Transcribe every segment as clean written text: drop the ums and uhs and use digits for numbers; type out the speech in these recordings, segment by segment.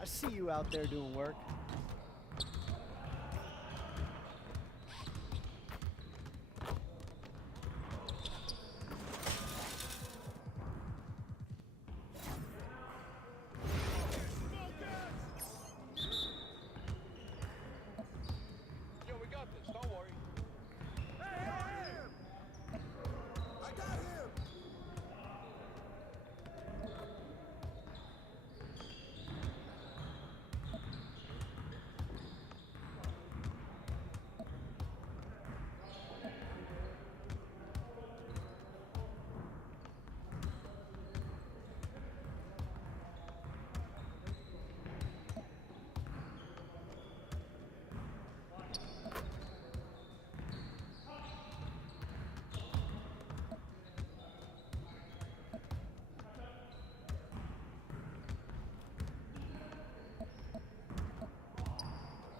I see you out there doing work. Yo, we got this. Don't worry. I got him!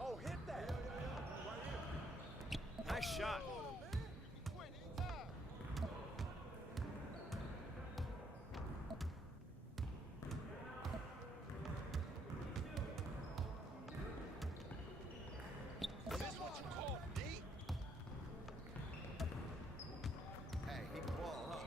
Oh, hit that! Nice shot. Is this what you call D? Hey, he can ball, huh?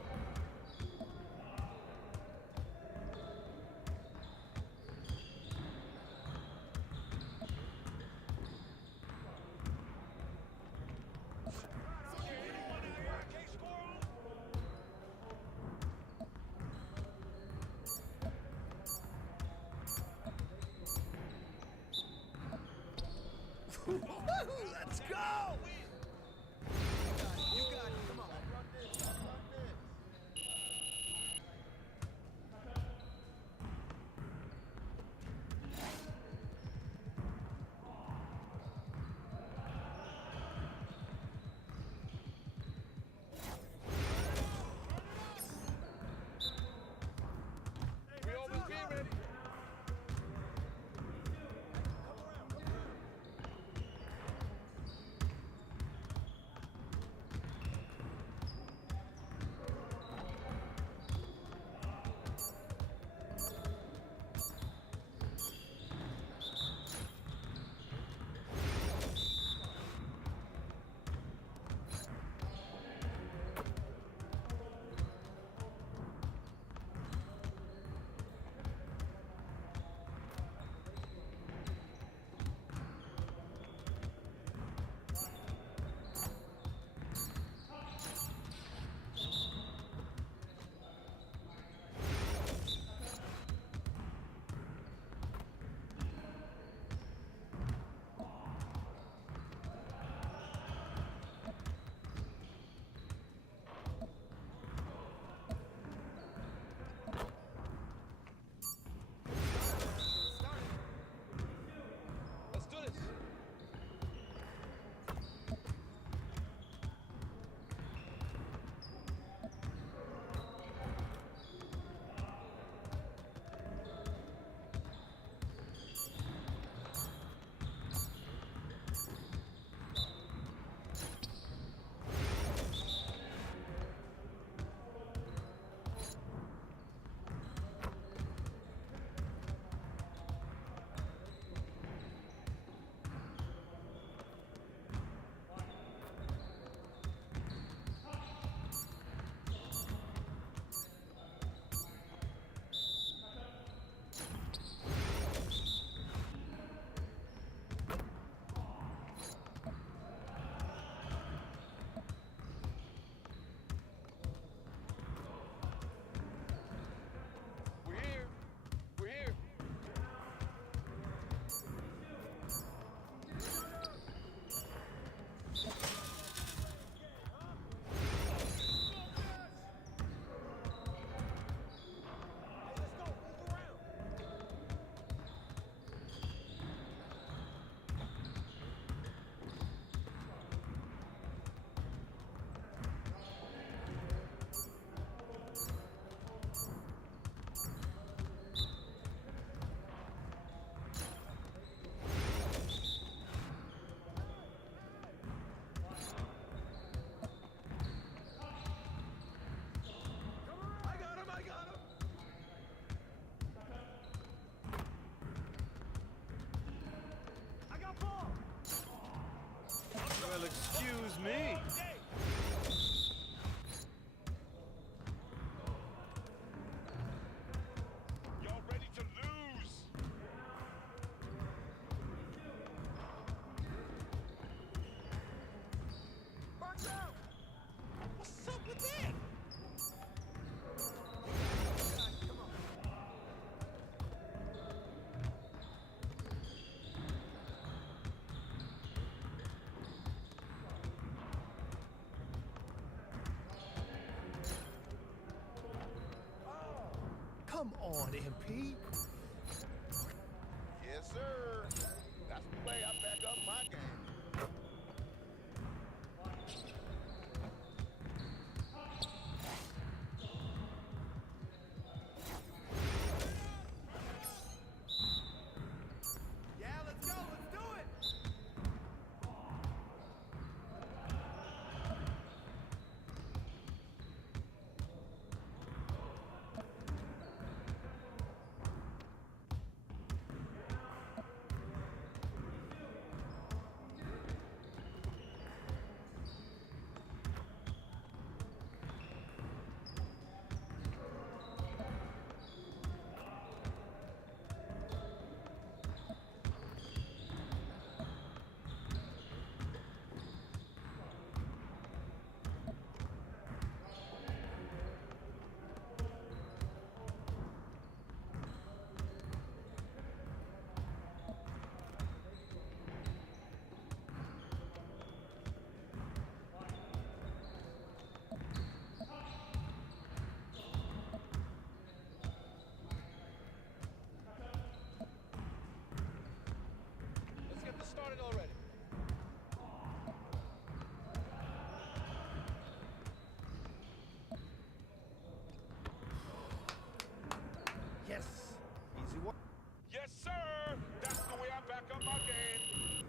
Let's go! You got it. Come on. Run this. me. Y'all ready to lose? March out! What's up with that? Come on. Come on, MP. Yes, sir. That's the way I back up my game. Yeah, let's go. Let's do it. Let's get this started already. Yes. Easy work. Yes, sir. That's the way I back up my game.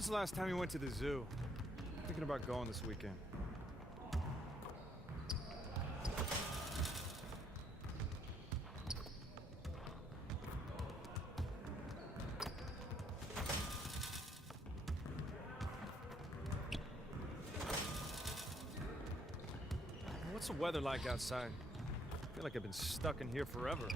was the last time you went to the zoo? Thinking about going this weekend. What's the weather like outside? I feel like I've been stuck in here forever.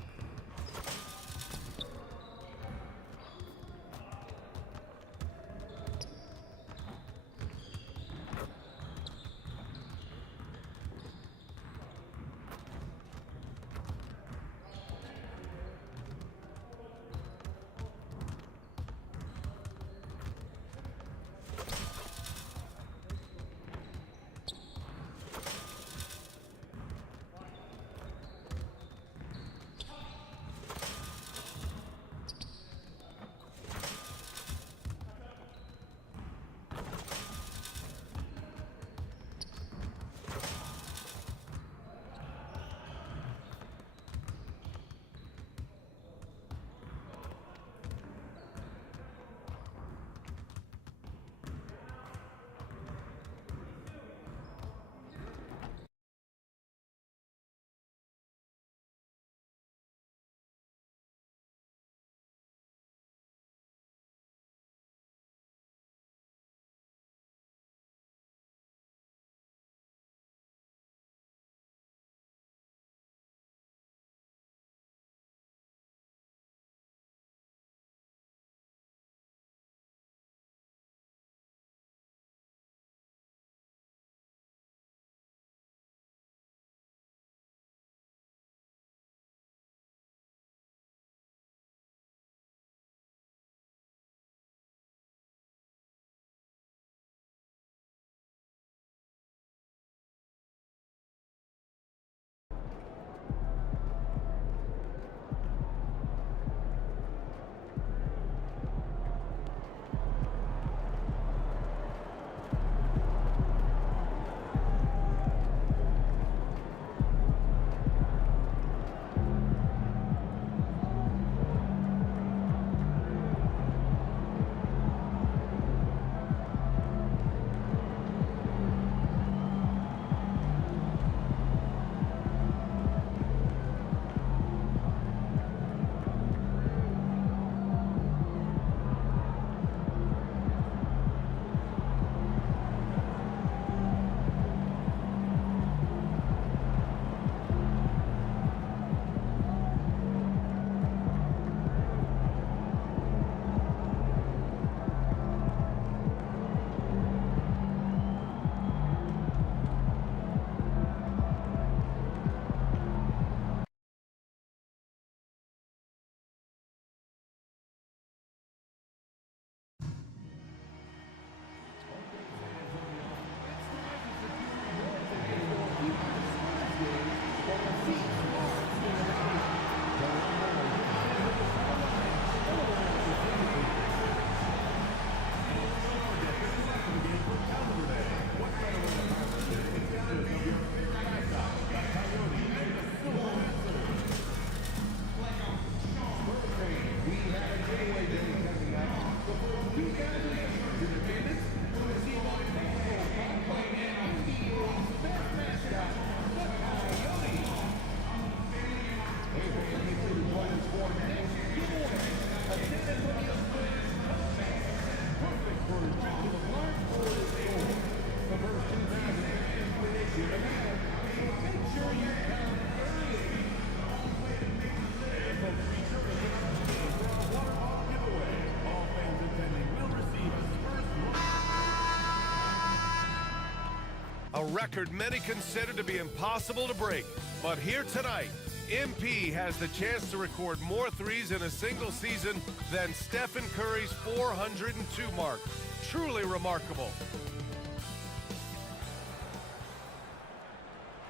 A record many consider to be impossible to break. But here tonight, MP has the chance to record more threes in a single season than Stephen Curry's 402 mark. Truly remarkable.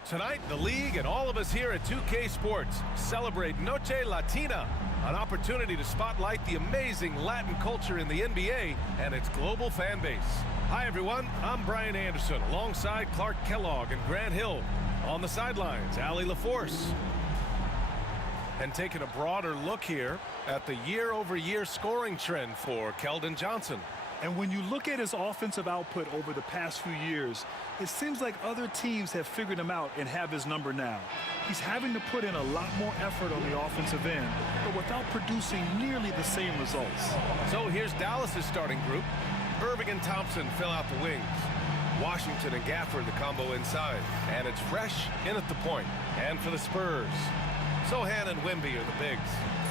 Tonight, the league and all of us here at 2K Sports celebrate Noche Latina, an opportunity to spotlight the amazing Latin culture in the NBA and its global fan base. Hi, everyone. I'm Brian Anderson, alongside Clark Kellogg and Grant Hill. On the sidelines, Allie LaForce. And taking a broader look here at the year-over-year scoring trend for Keldon Johnson. And when you look at his offensive output over the past few years, it seems like other teams have figured him out and have his number now. He's having to put in a lot more effort on the offensive end, but without producing nearly the same results. So here's Dallas's starting group. Irving and Thompson fill out the wings. Washington and Gafford the combo inside. And it's Fresh in at the point. And for the Spurs, Sohan and Wemby are the bigs.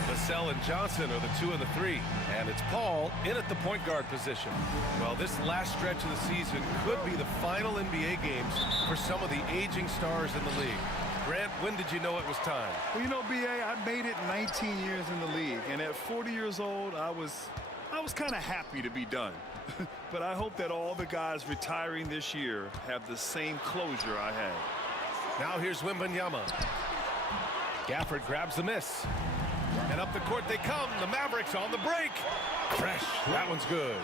Vassell and Johnson are the 2 and the 3. And it's Paul in at the point guard position. Well, this last stretch of the season could be the final NBA games for some of the aging stars in the league. Grant, when did you know it was time? Well, you know, B.A., I made it 19 years in the league. And at 40 years old, I was kind of happy to be done. But I hope that all the guys retiring this year have the same closure I had. Now here's Wembanyama. Gafford grabs the miss. And up the court they come. The Mavericks on the break. Fresh. That one's good.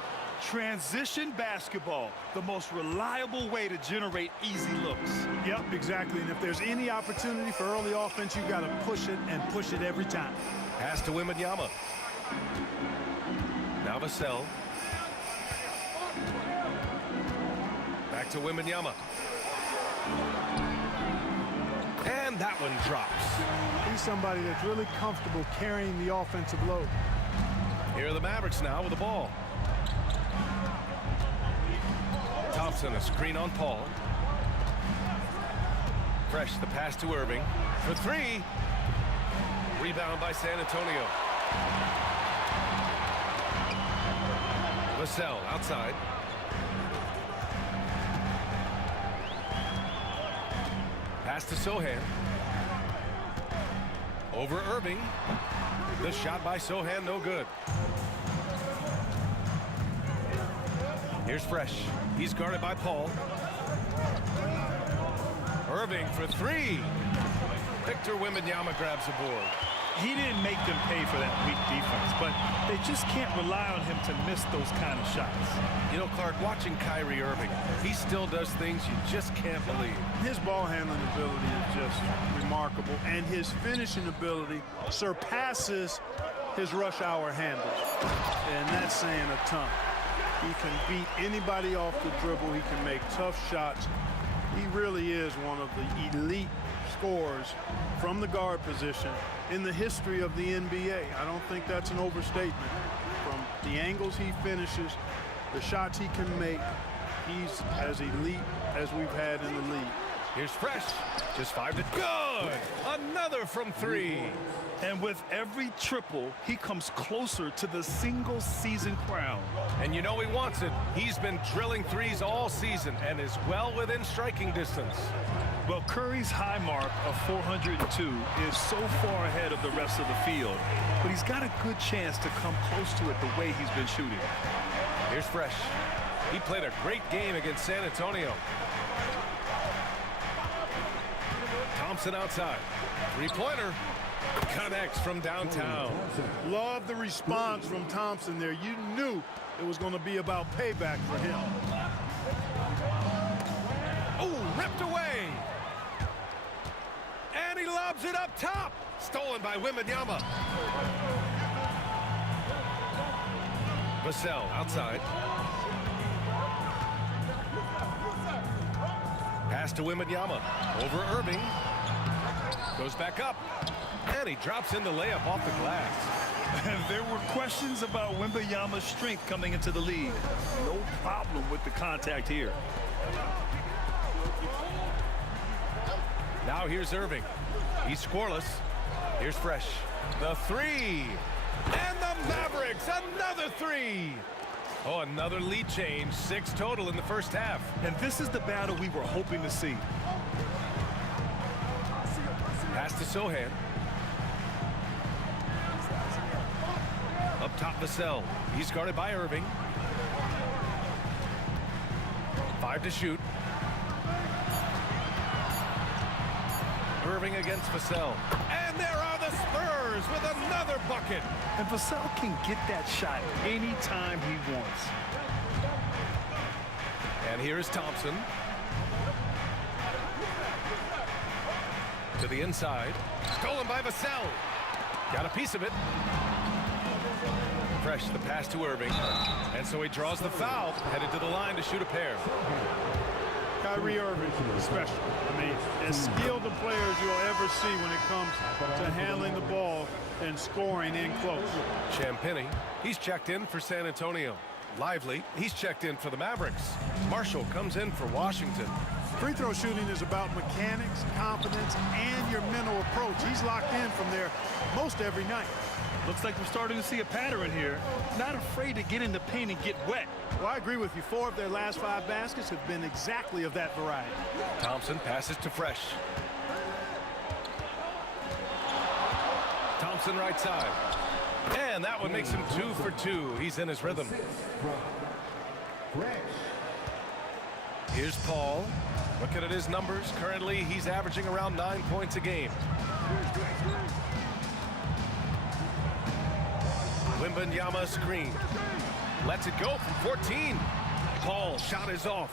Transition basketball, the most reliable way to generate easy looks. Yep, exactly. And if there's any opportunity for early offense, you got to push it and push it every time. Pass to Wembanyama. Now Vassell. Back to Wembanyama. And that one drops. He's somebody that's really comfortable carrying the offensive load. Here are the Mavericks now with the ball. Thompson, a screen on Paul. Fresh, the pass to Irving. For 3. Rebound by San Antonio. Vassell outside. Pass to Sohan. Over Irving. The shot by Sohan, no good. Here's Fresh. He's guarded by Paul. Irving for 3. Victor Wembanyama grabs the board. He didn't make them pay for that weak defense, but they just can't rely on him to miss those kind of shots. You know, Clark, watching Kyrie Irving, he still does things you just can't believe. His ball handling ability is just remarkable, and his finishing ability surpasses his rush hour handles. And that's saying a ton. He can beat anybody off the dribble. He can make tough shots. He really is one of the elite scorers from the guard position in the history of the NBA. I don't think that's an overstatement. From the angles he finishes, the shots he can make, he's as elite as we've had in the league. Here's Fresh. Just 5 to good. Another from 3. And with every triple, he comes closer to the single-season crown. And you know he wants it. He's been drilling threes all season and is well within striking distance. Well, Curry's high mark of 402 is so far ahead of the rest of the field, but he's got a good chance to come close to it the way he's been shooting. Here's Fresh. He played a great game against San Antonio. Thompson outside. Three-pointer. Connects from downtown. Love the response from Thompson there. You knew it was going to be about payback for him. Oh, ripped away. And he lobs it up top. Stolen by Wembanyama. Vassell outside. Pass to Wembanyama. Over Irving. Goes back up. And he drops in the layup off the glass. And there were questions about Wembanyama's strength coming into the league. No problem with the contact here. Now here's Irving. He's scoreless. Here's Fresh. The 3. And the Mavericks, another 3. Oh, another lead change. 6 total in the first half. And this is the battle we were hoping to see. Pass to Sohan. Up top, Vassell. He's guarded by Irving. 5 to shoot. Irving against Vassell. And there are the Spurs with another bucket. And Vassell can get that shot anytime he wants. And here is Thompson. To the inside. Stolen by Vassell. Got a piece of it. Fresh the pass to Irving. And so he draws the foul, headed to the line to shoot a pair. Kyrie Irving is special. I mean, as skilled a player as you'll ever see when it comes to handling the ball and scoring in close. Champagnie, he's checked in for San Antonio. Lively, he's checked in for the Mavericks. Marshall comes in for Washington. Free throw shooting is about mechanics, confidence, and your mental approach. He's locked in from there most every night. Looks like we're starting to see a pattern here. Not afraid to get in the paint and get wet. Well, I agree with you. 4 of their last 5 baskets have been exactly of that variety. Thompson passes to Fresh. Thompson right side. And that one makes him 2 for 2. He's in his rhythm. Here's Paul. Looking at his numbers. Currently, he's averaging around 9 points a game. Wembanyama screen. Lets it go from 14. Paul's shot is off.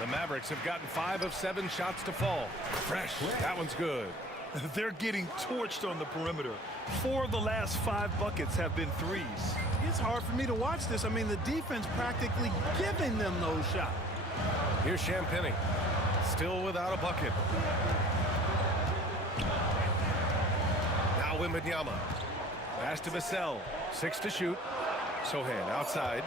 The Mavericks have gotten 5 of 7 shots to fall. Fresh. That one's good. They're getting torched on the perimeter. 4 of the last 5 buckets have been threes. It's hard for me to watch this. I mean, the defense practically giving them those shots. Here's Champagnie. Still without a bucket. Now Wembanyama. Pass to Vassell. 6 to shoot. Sohan outside.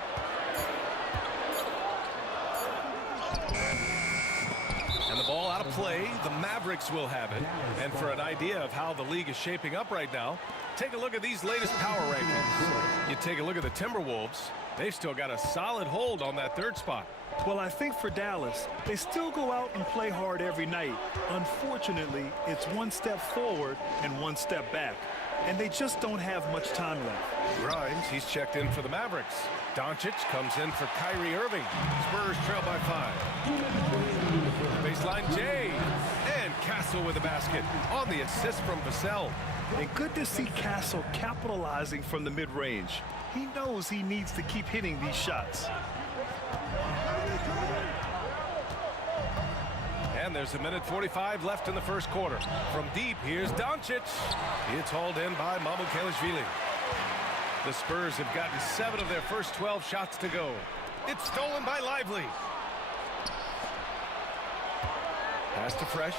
And the ball out of play. The Mavericks will have it. And for an idea of how the league is shaping up right now, take a look at these latest power rankings. You take a look at the Timberwolves. They've still got a solid hold on that 3rd spot. Well, I think for Dallas, they still go out and play hard every night. Unfortunately, it's 1 step forward and 1 step back. And they just don't have much time left. Grimes, he's checked in for the Mavericks. Doncic comes in for Kyrie Irving. Spurs trail by 5. Baseline Jay. And Castle with a basket on the assist from Vassell. And good to see Castle capitalizing from the mid-range. He knows he needs to keep hitting these shots. And there's 1:45 left in the first quarter. From deep, here's Doncic. It's hauled in by Mamukelashvili. The Spurs have gotten 7 of their first 12 shots to go. It's stolen by Lively. Pass to Fresh.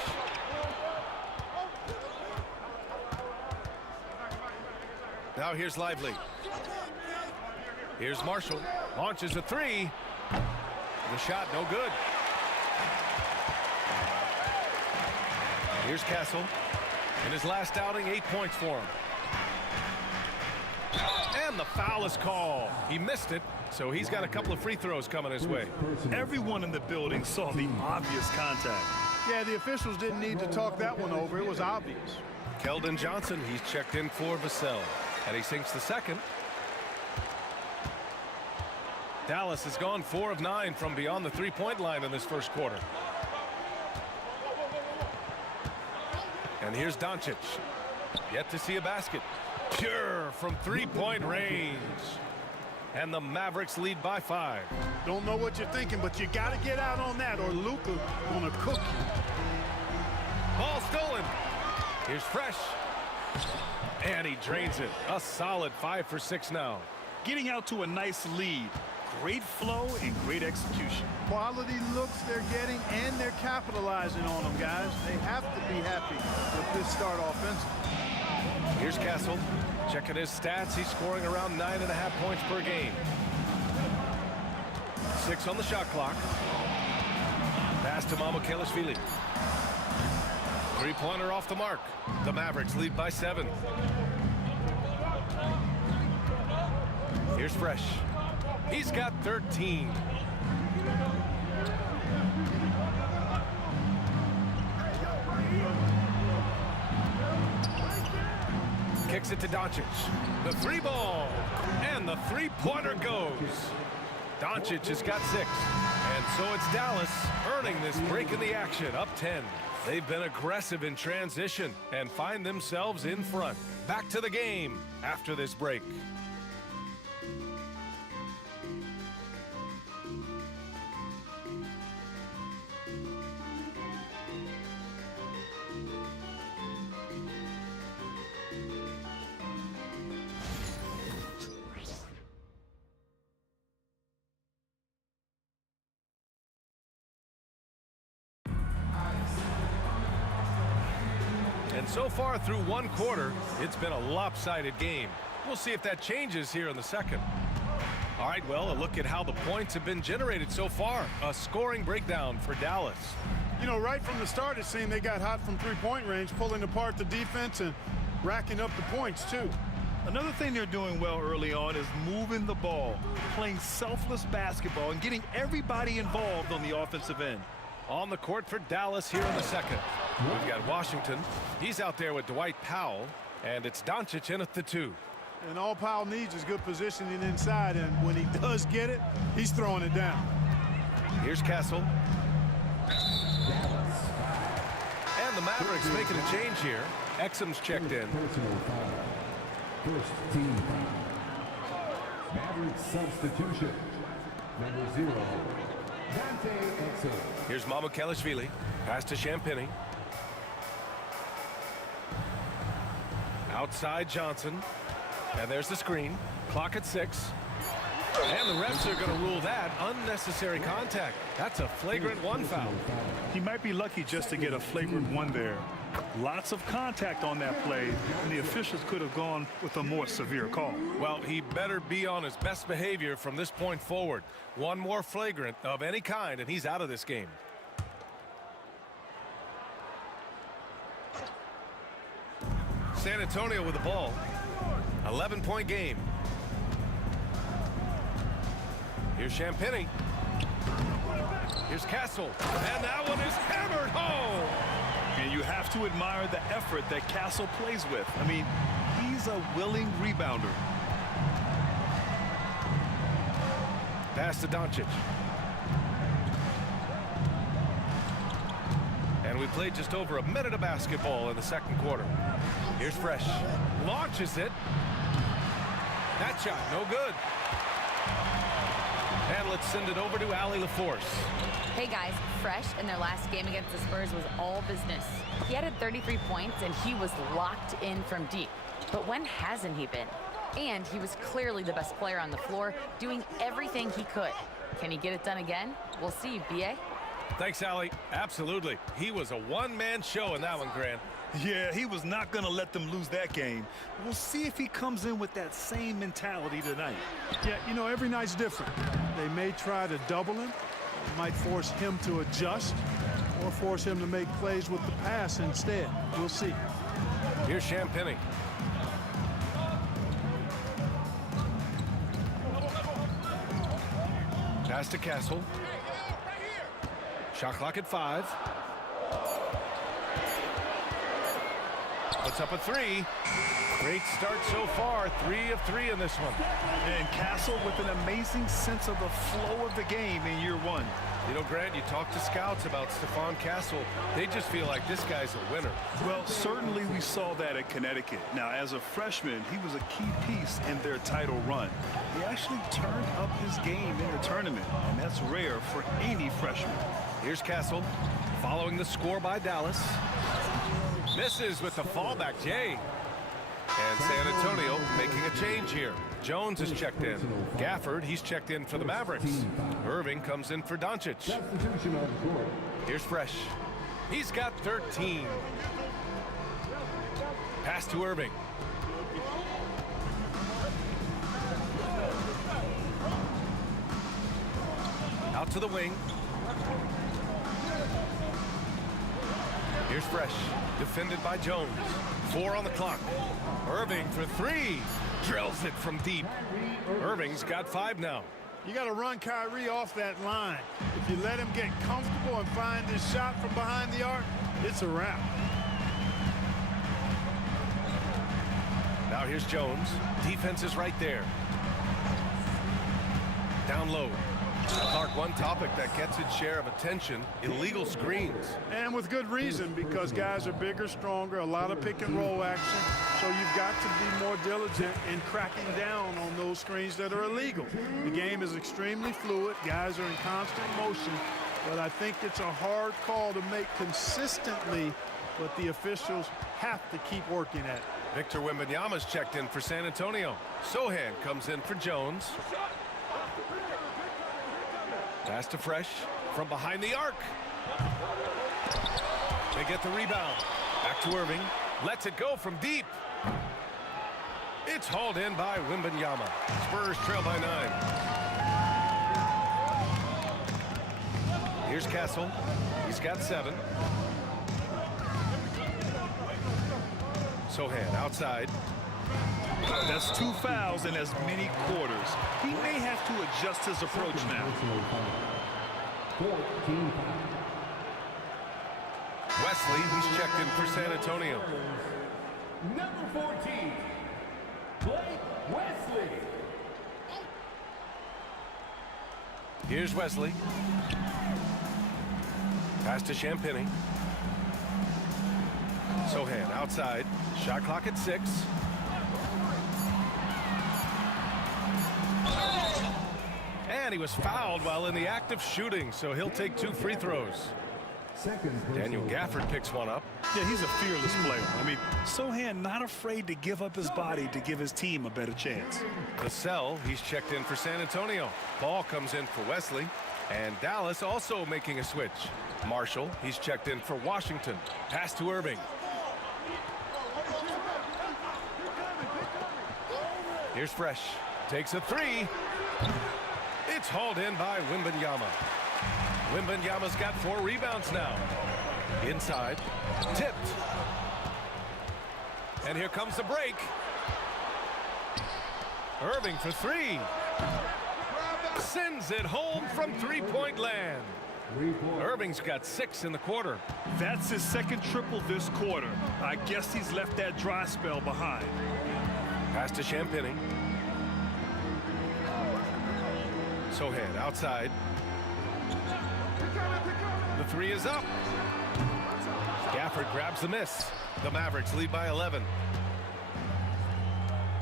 Now here's Lively. Here's Marshall. Launches a 3. The shot no good. Here's Castle. In his last outing, 8 points for him. And the foul is called. He missed it, so he's got a couple of free throws coming his way. Everyone in the building saw the obvious contact. Yeah, the officials didn't need to talk that one over. It was obvious. Keldon Johnson, he's checked in for Vassell. And he sinks the second. Dallas has gone 4 of 9 from beyond the 3-point line in this first quarter. And here's Doncic. Yet to see a basket. Pure from 3-point range. And the Mavericks lead by 5. Don't know what you're thinking, but you got to get out on that or Luka gonna cook you. Ball stolen. Here's Fresh. And he drains it. A solid 5 for 6 now. Getting out to a nice lead. Great flow and great execution. Quality looks they're getting, and they're capitalizing on them, guys. They have to be happy with this start offensively. Here's Castle. Checking his stats. He's scoring around 9.5 points per game. 6 on the shot clock. Pass to Mamukelashvili. 3-pointer off the mark. The Mavericks lead by 7. Here's Fresh. He's got 13. Kicks it to Doncic. The 3 ball. And the 3-pointer goes. Doncic has got 6. And so it's Dallas earning this break in the action, up 10. They've been aggressive in transition and find themselves in front. Back to the game after this break. And so far through one quarter, it's been a lopsided game. We'll see if that changes here in the second. All right, well, a look at how the points have been generated so far. A scoring breakdown for Dallas. You know, right from the start, it seemed they got hot from three-point range, pulling apart the defense and racking up the points, too. Another thing they're doing well early on is moving the ball, playing selfless basketball, and getting everybody involved on the offensive end. On the court for Dallas here in the second. We've got Washington. He's out there with Dwight Powell, and it's Doncic in at the 2. And all Powell needs is good positioning inside, and when he does get it, he's throwing it down. Here's Castle. And the Mavericks making a change here. Exum's checked in. First team foul. Mavericks substitution. Number 0, Dante Exum. Here's Mamukelashvili. Pass to Champagnie. Outside Johnson. And there's the screen. Clock at 6. And the refs are going to rule that unnecessary contact. That's a flagrant 1 foul. He might be lucky just to get a flagrant 1 there. Lots of contact on that play, and the officials could have gone with a more severe call. Well, he better be on his best behavior from this point forward. One more flagrant of any kind, and he's out of this game. San Antonio with the ball. 11-point game. Here's Champagnie. Here's Castle. And that one is hammered home. And you have to admire the effort that Castle plays with. I mean, he's a willing rebounder. Pass to Doncic. And we played just over a minute of basketball in the second quarter. Here's Fresh. Launches it. That shot, no good. And let's send it over to Allie LaForce. Hey guys, Fresh in their last game against the Spurs was all business. He added 33 points and he was locked in from deep. But when hasn't he been? And he was clearly the best player on the floor, doing everything he could. Can he get it done again? We'll see, B.A. Thanks, Allie. Absolutely. He was a one-man show in that one, Grant. Yeah, he was not going to let them lose that game. We'll see if he comes in with that same mentality tonight. Yeah, you know, every night's different. They may try to double him. It might force him to adjust or force him to make plays with the pass instead. We'll see. Here's Champagnie. Pass to Castle. Shot clock at 5. Puts up a 3. Great start so far. 3 of 3 in this one. And Castle with an amazing sense of the flow of the game in year 1. You know, Grant, you talk to scouts about Stephon Castle. They just feel like this guy's a winner. Well, certainly we saw that at Connecticut. Now, as a freshman, he was a key piece in their title run. He actually turned up his game in the tournament, and that's rare for any freshman. Here's Castle, following the score by Dallas. Misses with the fallback, Jay. And San Antonio making a change here. Jones is checked in. Gafford, he's checked in for the Mavericks. Irving comes in for Doncic. Here's Fresh. He's got 13. Pass to Irving. Out to the wing. Here's Fresh, defended by Jones. 4 on the clock. Irving for 3. Drills it from deep. Irving's got 5 now. You got to run Kyrie off that line. If you let him get comfortable and find his shot from behind the arc, it's a wrap. Now here's Jones. Defense is right there. Down low. Clark, one topic that gets its share of attention, illegal screens. And with good reason, because guys are bigger, stronger, a lot of pick and roll action. So you've got to be more diligent in cracking down on those screens that are illegal. The game is extremely fluid. Guys are in constant motion. But I think it's a hard call to make consistently, but the officials have to keep working at it. Victor Wembanyama's checked in for San Antonio. Sohan comes in for Jones. Pass to Fresh from behind the arc. They get the rebound. Back to Irving. Lets it go from deep. It's hauled in by Wembanyama. Spurs trail by 9. Here's Castle. He's got 7. Sohan outside. That's 2 fouls in as many quarters. He may have to adjust his approach now. 14 Wesley, he's checked in for San Antonio. Number 14, Blake Wesley. Here's Wesley. Pass to Champagny. Sohan outside. Shot clock at 6. And he was fouled while in the act of shooting, so he'll take 2 free throws. Daniel Gafford picks one up. Yeah, he's a fearless player. I mean, Sohan not afraid to give up his body to give his team a better chance. Vassell, he's checked in for San Antonio. Ball comes in for Wesley. And Dallas also making a switch. Marshall, he's checked in for Washington. Pass to Irving. Here's Fresh. Takes a 3. It's hauled in by Wembanyama. Wembanyama's got 4 rebounds now. Inside. Tipped. And here comes the break. Irving for 3. Sends it home from 3-point land. Irving's got 6 in the quarter. That's his second triple this quarter. I guess he's left that dry spell behind. Pass to Champagny. Sohan outside. The 3 is up. Gafford grabs the miss. The Mavericks lead by 11.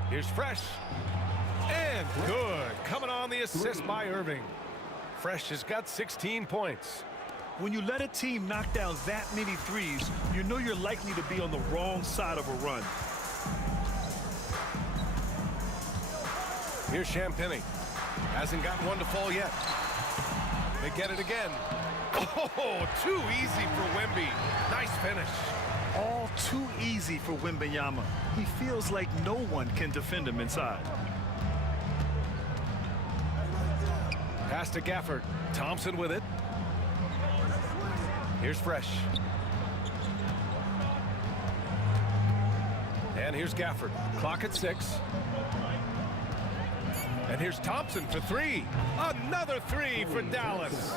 Here's Fresh. And good. Coming on the assist by Irving. Fresh has got 16 points. When you let a team knock down that many threes, you know you're likely to be on the wrong side of a run. Here's Champagny. Hasn't gotten one to fall yet. They get it again. Oh, too easy for Wemby. Nice finish. All too easy for Wembanyama. He feels like no one can defend him inside. Pass to Gafford. Thompson with it. Here's Fresh. And here's Gafford. Clock at 6. And here's Thompson for 3. Another 3 for Dallas.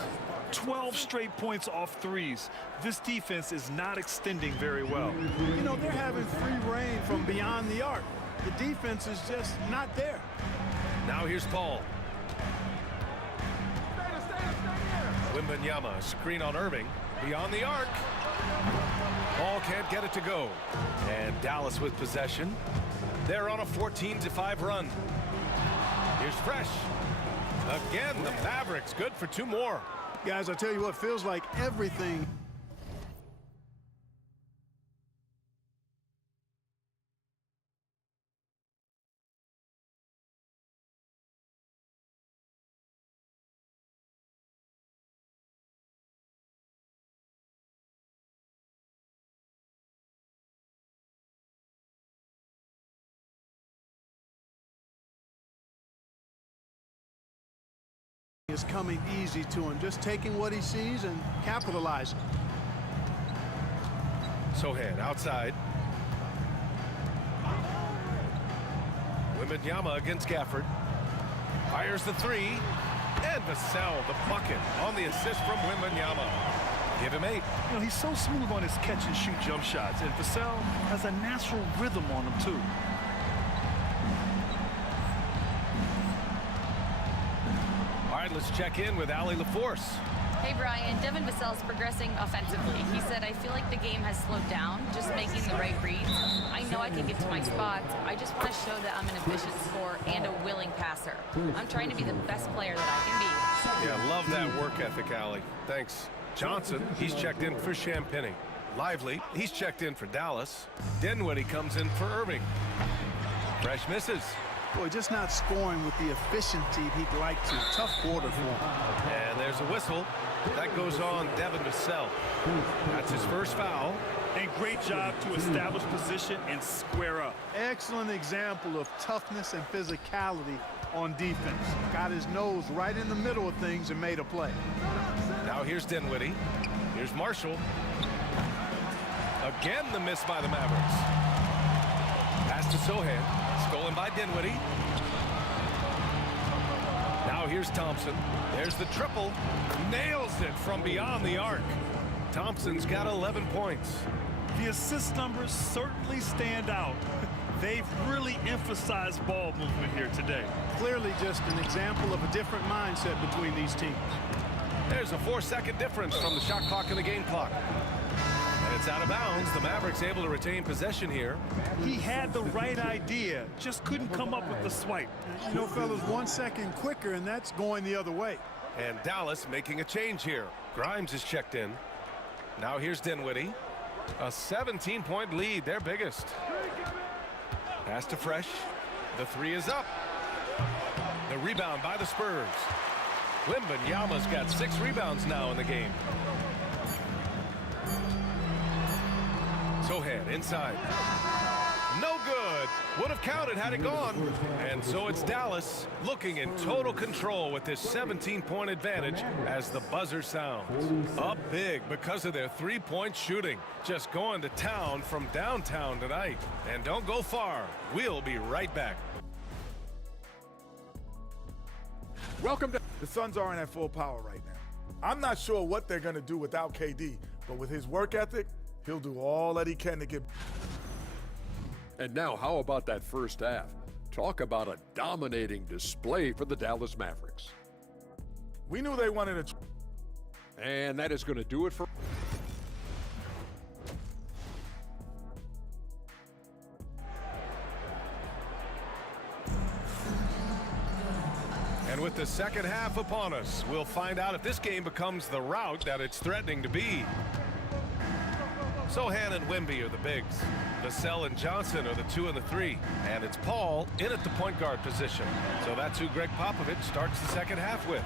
12 straight points off threes. This defense is not extending very well. You know, they're having free reign from beyond the arc. The defense is just not there. Now here's Paul. Wembanyama, screen on Irving. Beyond the arc. Paul can't get it to go. And Dallas with possession. They're on a 14-5 run. Here's Fresh. Again, the Mavericks good for 2 more. Guys, I tell you what, feels like everything. Is coming easy to him, just taking what he sees and capitalizing. Sohan outside. Wembanyama against Gafford. Fires the 3. And Vassell, the bucket on the assist from Wembanyama. Give him 8. You know, he's so smooth on his catch and shoot jump shots, and Vassell has a natural rhythm on him too. All right, let's check in with Allie LaForce. Hey, Brian. Devin Vassell's progressing offensively. He said, I feel like the game has slowed down, just making the right reads. I know I can get to my spots. I just want to show that I'm an efficient scorer and a willing passer. I'm trying to be the best player that I can be. Yeah, love that work ethic, Allie. Thanks. Johnson, he's checked in for Champagny. Lively, he's checked in for Dallas. Dinwiddie comes in for Irving. Fresh misses. Boy, just not scoring with the efficiency he'd like to. Tough quarter for him. And there's a whistle. That goes on Devin Vassell. That's his first foul. And great job to establish position and square up. Excellent example of toughness and physicality on defense. Got his nose right in the middle of things and made a play. Now here's Dinwiddie. Here's Marshall. Again, the miss by the Mavericks. Pass to Sohan. Stolen by Dinwiddie. Now here's Thompson. There's the triple. Nails it from beyond the arc. Thompson's got 11 points. The assist numbers certainly stand out. They've really emphasized ball movement here today. Clearly just an example of a different mindset between these teams. There's a 4-second difference from the shot clock and the game clock. And it's out of bounds. The Mavericks able to retain possession here. He had the right idea, just couldn't come up with the swipe. You know, fellas, 1 second quicker, and that's going the other way. And Dallas making a change here. Grimes is checked in. Now here's Dinwiddie. A 17-point lead, their biggest. Pass to Fresh. The three is up. The rebound by the Spurs. Wembanyama's got 6 rebounds now in the game. Sohan inside. No good. Would have counted had it gone. And so it's Dallas looking in total control with this 17-point advantage as the buzzer sounds. Up big because of their three-point shooting. Just going to town from downtown tonight. And don't go far. We'll be right back. Welcome to the Suns aren't at full power right now. I'm not sure what they're going to do without KD, but with his work ethic, he'll do all that he can to get. And now, how about that first half? Talk about a dominating display for the Dallas Mavericks. We knew they wanted a. And that is going to do it for. And with the second half upon us, we'll find out if this game becomes the rout that it's threatening to be. Sohan and Wemby are the bigs. Vassell and Johnson are the 2 and the 3. And it's Paul in at the point guard position. So that's who Greg Popovich starts the second half with.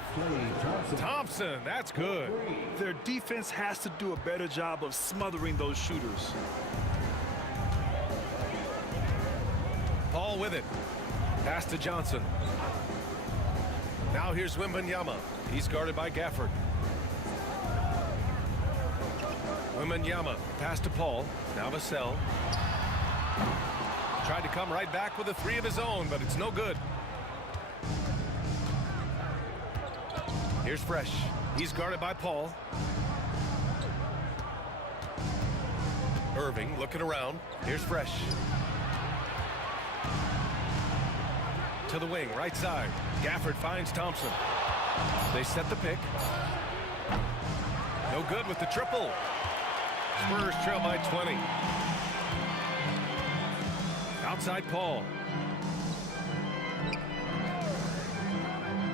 Thompson, that's good. Their defense has to do a better job of smothering those shooters. Paul with it. Pass to Johnson. Now here's Wembanyama. He's guarded by Gafford. Wembanyama, pass to Paul. Now Vassell. Tried to come right back with a 3 of his own, but it's no good. Here's Fresh. He's guarded by Paul. Irving looking around. Here's Fresh. To the wing, right side. Gafford finds Thompson. They set the pick. No good with the triple. Spurs trail by 20. Outside Paul.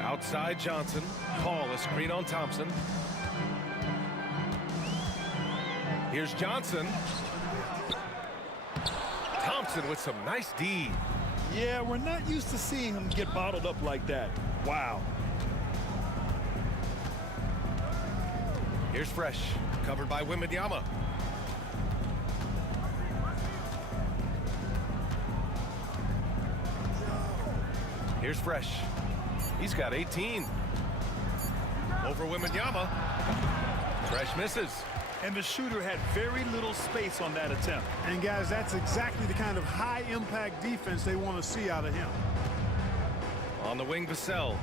Outside Johnson. Paul, a screen on Thompson. Here's Johnson. Thompson with some nice D. Yeah, we're not used to seeing him get bottled up like that. Wow. Here's Fresh, covered by Wembanyama. Here's Fresh. He's got 18. Over Wembanyama. Fresh misses. And the shooter had very little space on that attempt. And guys, that's exactly the kind of high-impact defense they want to see out of him. On the wing, Vassell.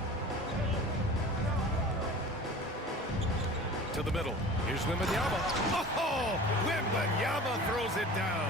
To the middle. Here's Wembanyama. Oh, Wembanyama throws it down.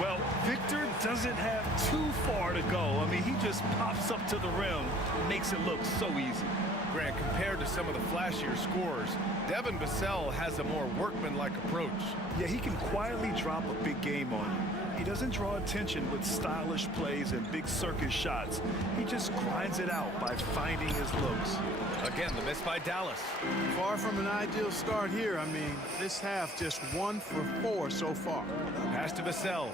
Well, Victor doesn't have too far to go. I mean, he just pops up to the rim, makes it look so easy. Grant, compared to some of the flashier scorers, Devin Vassell has a more workmanlike approach. Yeah, he can quietly drop a big game on you. He doesn't draw attention with stylish plays and big circus shots. He just grinds it out by finding his looks. Again, the miss by Dallas. Far from an ideal start here. I mean, this half just 1 for 4 so far. Pass to Vassell.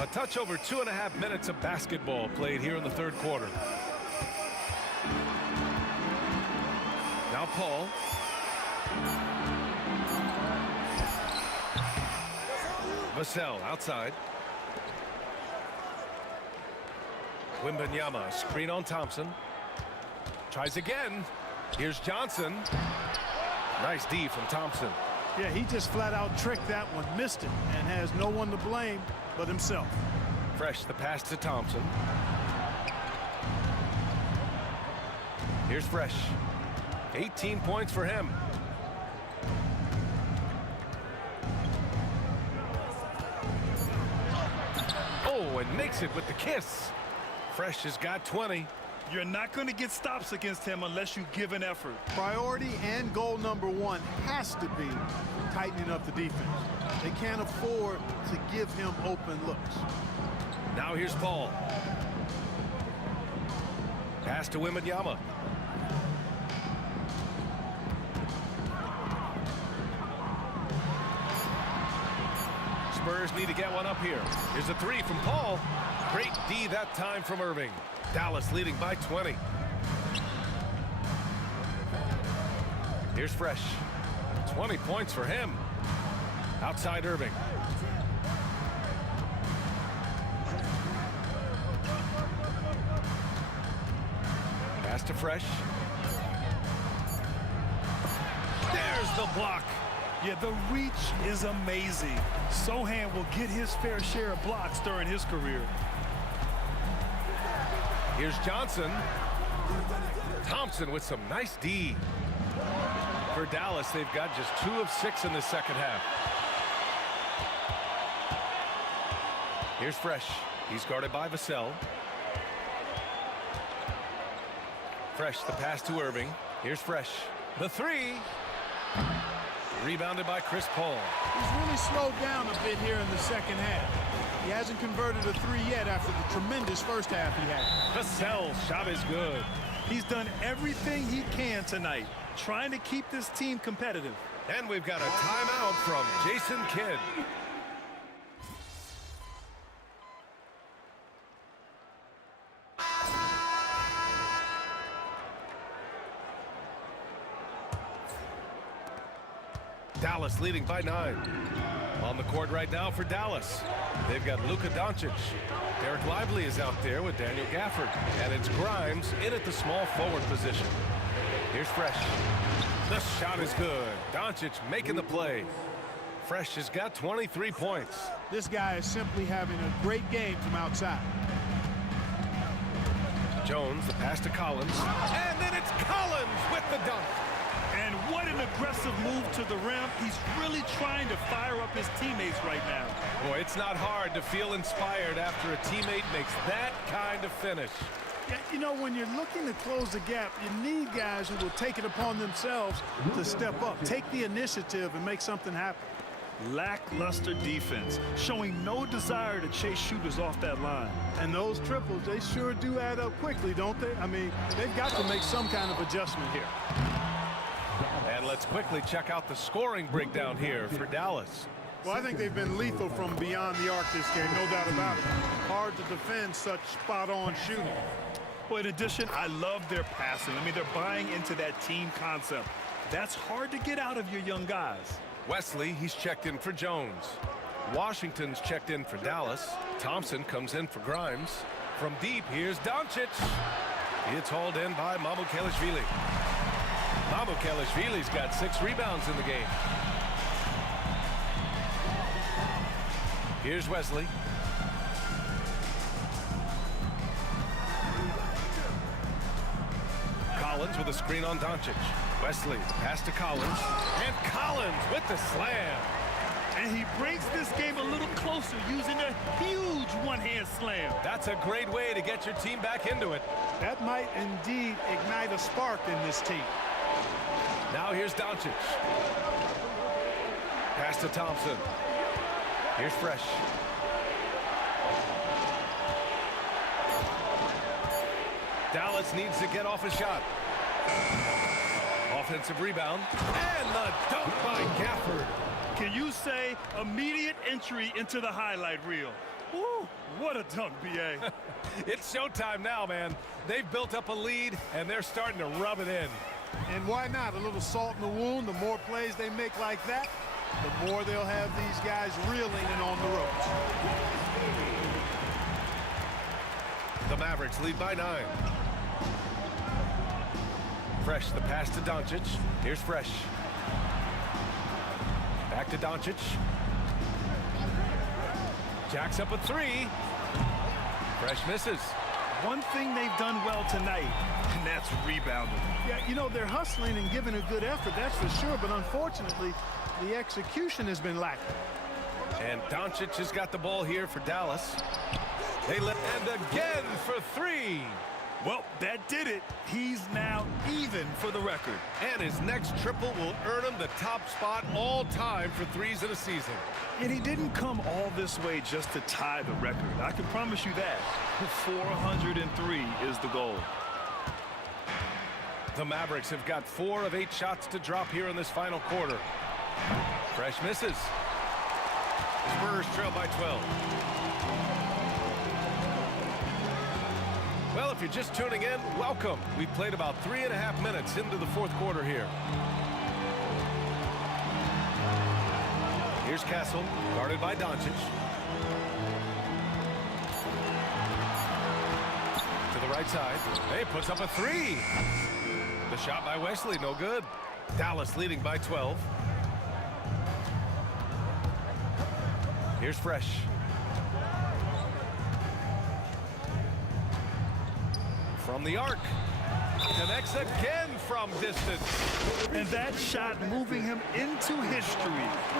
A touch over 2.5 minutes of basketball played here in the third quarter. Paul. Vassell outside. Wembanyama, screen on Thompson. Tries again. Here's Johnson. Nice D from Thompson. Yeah, he just flat out tricked that one, missed it, and has no one to blame but himself. Fresh the pass to Thompson. Here's Fresh. 18 points for him. Oh, and makes it with the kiss. Fresh has got 20. You're not going to get stops against him unless you give an effort. Priority and goal number one has to be tightening up the defense. They can't afford to give him open looks. Now here's Paul. Pass to Wembanyama. Spurs need to get one up here. Here's a three from Paul. Great D that time from Irving. Dallas leading by 20. Here's Fresh. 20 points for him. Outside Irving. Pass to Fresh. There's the block. Yeah, the reach is amazing. Sohan will get his fair share of blocks during his career. Here's Johnson. Thompson with some nice D. For Dallas, they've got just 2 of 6 in the second half. Here's Fresh. He's guarded by Vassell. Fresh, the pass to Irving. Here's Fresh. The three. Rebounded by Chris Paul. He's really slowed down a bit here in the second half. He hasn't converted a three yet after the tremendous first half he had. Vassell's shot is good. He's done everything he can tonight, trying to keep this team competitive. And we've got a timeout from Jason Kidd. Dallas leading by 9. On the court right now for Dallas. They've got Luka Doncic. Derek Lively is out there with Daniel Gafford. And it's Grimes in at the small forward position. Here's Fresh. The shot is good. Doncic making the play. Fresh has got 23 points. This guy is simply having a great game from outside. Jones, the pass to Collins. And then it's Collins with the dunk. And what an aggressive move to the rim. He's really trying to fire up his teammates right now. Boy, it's not hard to feel inspired after a teammate makes that kind of finish. Yeah, you know, when you're looking to close the gap, you need guys who will take it upon themselves to step up, take the initiative, and make something happen. Lackluster defense, showing no desire to chase shooters off that line. And those triples, they sure do add up quickly, don't they? I mean, they've got to make some kind of adjustment here. And let's quickly check out the scoring breakdown here for Dallas. Well, I think they've been lethal from beyond the arc this game, no doubt about it. Hard to defend such spot-on shooting. Well, in addition, I love their passing. I mean, they're buying into that team concept. That's hard to get out of your young guys. Wesley, he's checked in for Jones. Washington's checked in for Dallas. Thompson comes in for Grimes. From deep, here's Doncic. It's hauled in by Mamukelashvili. Mamukelashvili's got 6 rebounds in the game. Here's Wesley. Collins with a screen on Doncic. Wesley, pass to Collins. And Collins with the slam. And he brings this game a little closer using a huge one-hand slam. That's a great way to get your team back into it. That might indeed ignite a spark in this team. Now here's Doncic. Pass to Thompson. Here's Fresh. Dallas needs to get off a shot. Offensive rebound. And the dunk by Gafford. Can you say immediate entry into the highlight reel? Woo, what a dunk, B.A. It's showtime now, man. They've built up a lead, and they're starting to rub it in. And why not? A little salt in the wound. The more plays they make like that, the more they'll have these guys reeling and on the ropes. The Mavericks lead by 9. Fresh, the pass to Doncic. Here's Fresh. Back to Doncic. Jacks up a 3. Fresh misses. One thing they've done well tonight, and that's rebounding. Yeah, you know, they're hustling and giving a good effort, that's for sure, but unfortunately, the execution has been lacking. And Doncic has got the ball here for Dallas. And again for 3. Well, that did it. He's now even for the record. And his next triple will earn him the top spot all time for threes in a season. And he didn't come all this way just to tie the record. I can promise you that. 403 is the goal. The Mavericks have got 4 of 8 shots to drop here in this final quarter. Fresh misses. Spurs trail by 12. Well, if you're just tuning in, welcome. We've played about 3.5 minutes into the fourth quarter here. Here's Castle, guarded by Doncic. To the right side. Hey, puts up a 3. The shot by Wesley, no good. Dallas leading by 12. Here's Fresh. From the arc. Connects again from distance. And that shot moving him into history.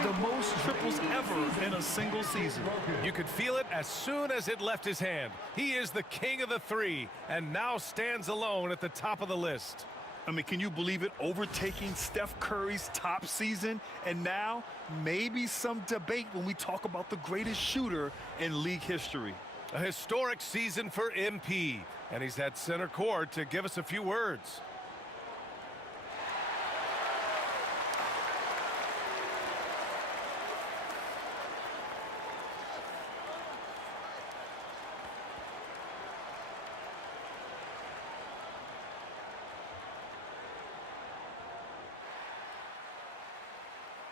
The most triples ever in a single season. You could feel it as soon as it left his hand. He is the king of the 3 and now stands alone at the top of the list. I mean, can you believe it? Overtaking Steph Curry's top season, and now maybe some debate when we talk about the greatest shooter in league history. A historic season for MP, and he's at center court to give us a few words.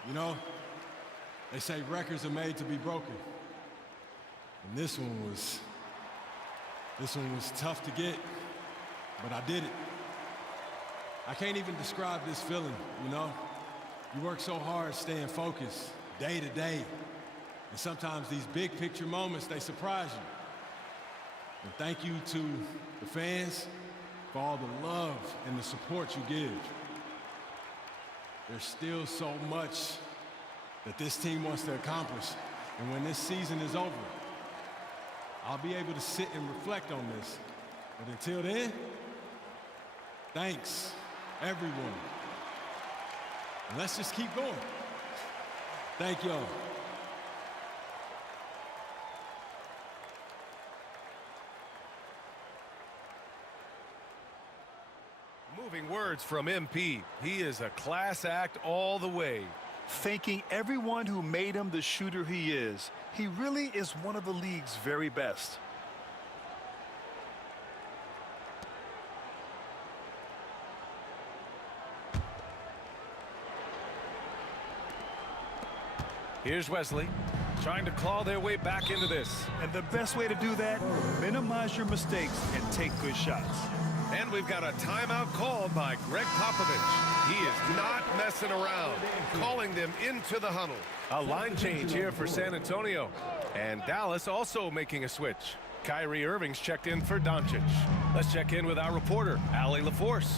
You know, they say records are made to be broken. And this one was tough to get, but I did it. I can't even describe this feeling, you know? You work so hard staying focused day to day. And sometimes these big picture moments, they surprise you. And thank you to the fans for all the love and the support you give. There's still so much that this team wants to accomplish. And when this season is over, I'll be able to sit and reflect on this. But until then, thanks, everyone. And let's just keep going. Thank y'all. Moving words from MP. He is a class act all the way. Thanking everyone who made him the shooter he is. He really is one of the league's very best. Here's Wesley, trying to claw their way back into this. And the best way to do that, minimize your mistakes and take good shots. And we've got a timeout called by Greg Popovich. He is not messing around, calling them into the huddle. A line change here for San Antonio. And Dallas also making a switch. Kyrie Irving's checked in for Doncic. Let's check in with our reporter, Allie LaForce.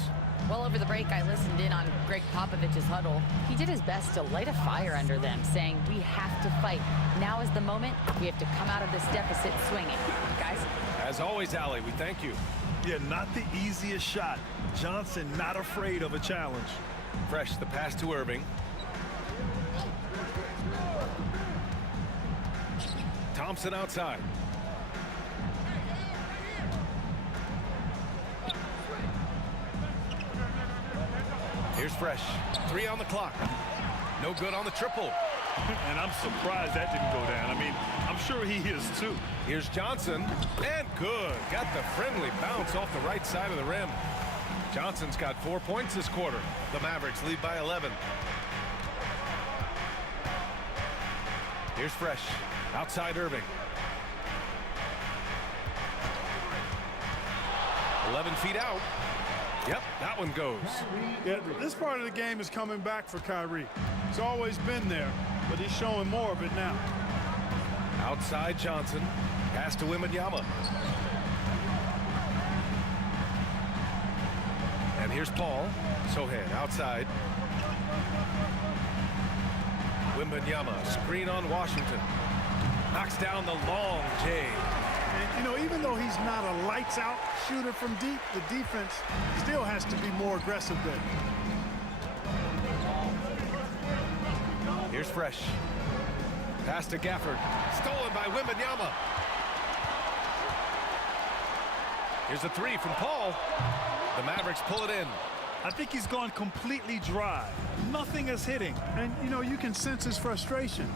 Well, over the break, I listened in on Greg Popovich's huddle. He did his best to light a fire under them, saying, we have to fight. Now is the moment. We have to come out of this deficit swinging. Guys? As always, Allie, we thank you. Yeah, not the easiest shot. Johnson not afraid of a challenge. Fresh, the pass to Irving. Thompson outside. Here's Fresh. 3 on the clock. No good on the triple. And I'm surprised that didn't go down. I mean, I'm sure he is too. Here's Johnson. And good. Got the friendly bounce off the right side of the rim. Johnson's got 4 points this quarter. The Mavericks lead by 11. Here's Fresh. Outside Irving. 11 feet out. Yep, that one goes. Yeah, this part of the game is coming back for Kyrie. It's always been there, but he's showing more of it now. Outside Johnson. Pass to Wembanyama. And here's Paul. Sohan outside. Wembanyama, screen on Washington. Knocks down the long J. And, you know, even though he's not a lights-out shooter from deep, the defense still has to be more aggressive there. Here's Fresh. Pass to Gafford. Stolen by Wembanyama. Here's a three from Paul. The Mavericks pull it in. I think he's gone completely dry. Nothing is hitting. And, you know, you can sense his frustration.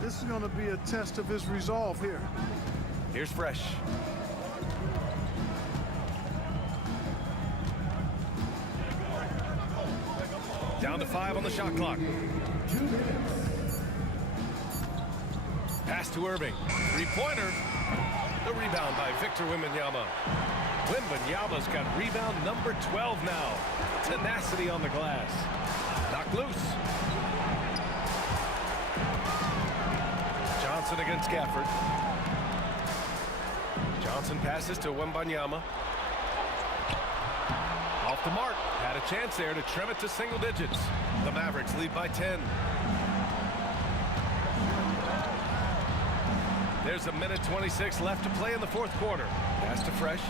This is going to be a test of his resolve here. Here's Fresh. Down to 5 on the shot clock. Pass to Irving. Three-pointer. The rebound by Victor Wembanyama. Wembanyama's got rebound number 12 now. Tenacity on the glass. Knocked loose. Johnson against Gafford. Johnson passes to Wembanyama. Off the mark. Had a chance there to trim it to single digits. The Mavericks lead by 10. There's a minute 26 left to play in the fourth quarter. Pass to Fresh.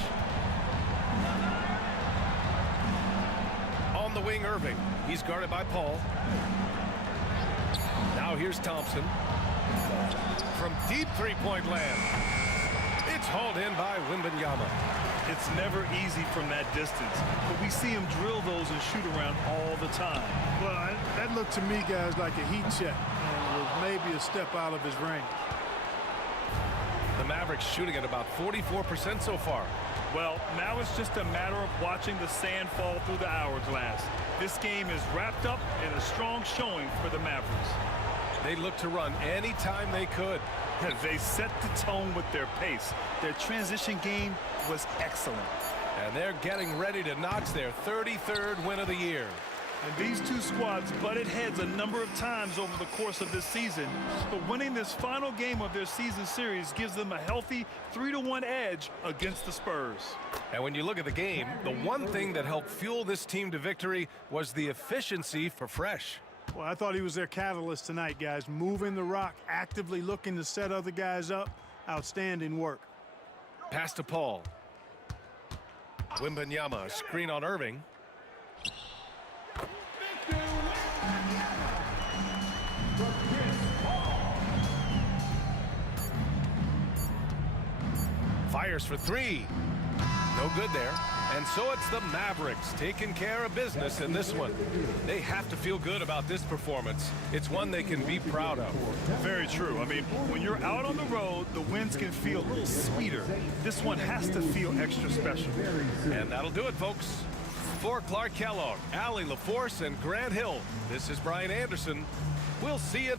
On the wing, Irving. He's guarded by Paul. Now here's Thompson. From deep three-point land. It's hauled in by Wembanyama. It's never easy from that distance, but we see him drill those and shoot around all the time. Well, that looked to me, guys, like a heat check. And was maybe a step out of his range. The Mavericks shooting at about 44% so far. Well, now it's just a matter of watching the sand fall through the hourglass. This game is wrapped up in a strong showing for the Mavericks. They look to run anytime they could. They set the tone with their pace. Their transition game was excellent. And they're getting ready to notch their 33rd win of the year. And these two squads butted heads a number of times over the course of this season, but winning this final game of their season series gives them a healthy 3-1 edge against the Spurs. And when you look at the game, the one thing that helped fuel this team to victory was the efficiency for Fresh. Well, I thought he was their catalyst tonight, guys. Moving the rock, actively looking to set other guys up. Outstanding work. Pass to Paul. Wembanyama, screen on Irving. Fires for three. No good there. And so it's the Mavericks taking care of business in this one. They have to feel good about this performance. It's one they can be proud of. Very true. I mean, when you're out on the road, the wins can feel a little sweeter. This one has to feel extra special. And that'll do it, folks. For Clark Kellogg, Allie LaForce, and Grant Hill, this is Brian Anderson. We'll see you.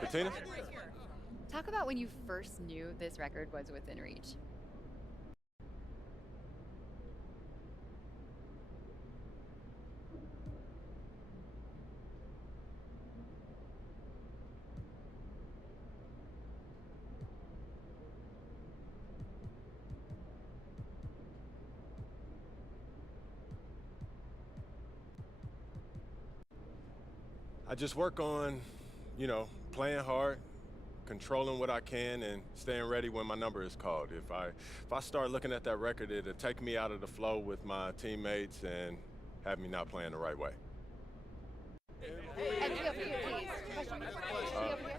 Bettina? Talk about when you first knew this record was within reach. I just work on, playing hard, controlling what I can, and staying ready when my number is called. If I start looking at that record, it'll take me out of the flow with my teammates and have me not playing the right way.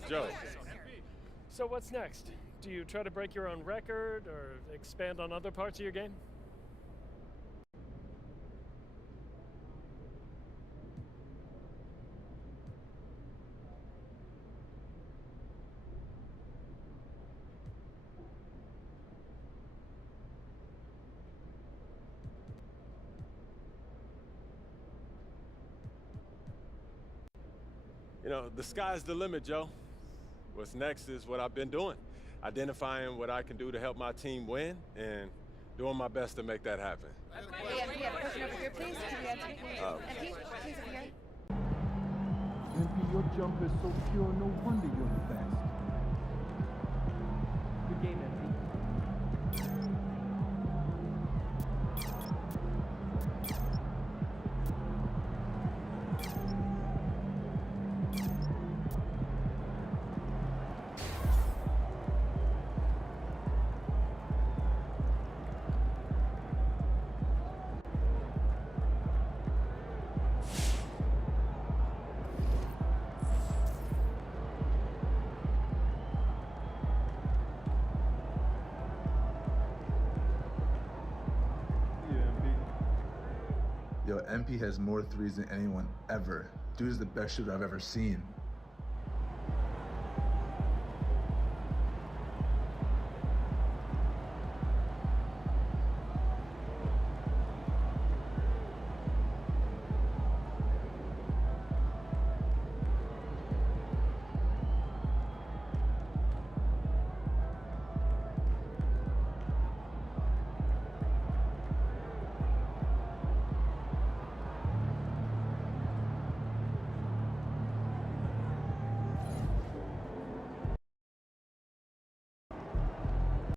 Joe. So what's next? Do you try to break your own record or expand on other parts of your game? The sky's the limit, Joe. What's next is what I've been doing, identifying what I can do to help my team win and doing my best to make that happen. MP, a question over here, please. Can you answer? MP, please over here. MP, your jump is so pure, no wonder you're the best. Good game, MP. Yo, MP has more threes than anyone ever. Dude is the best shooter I've ever seen.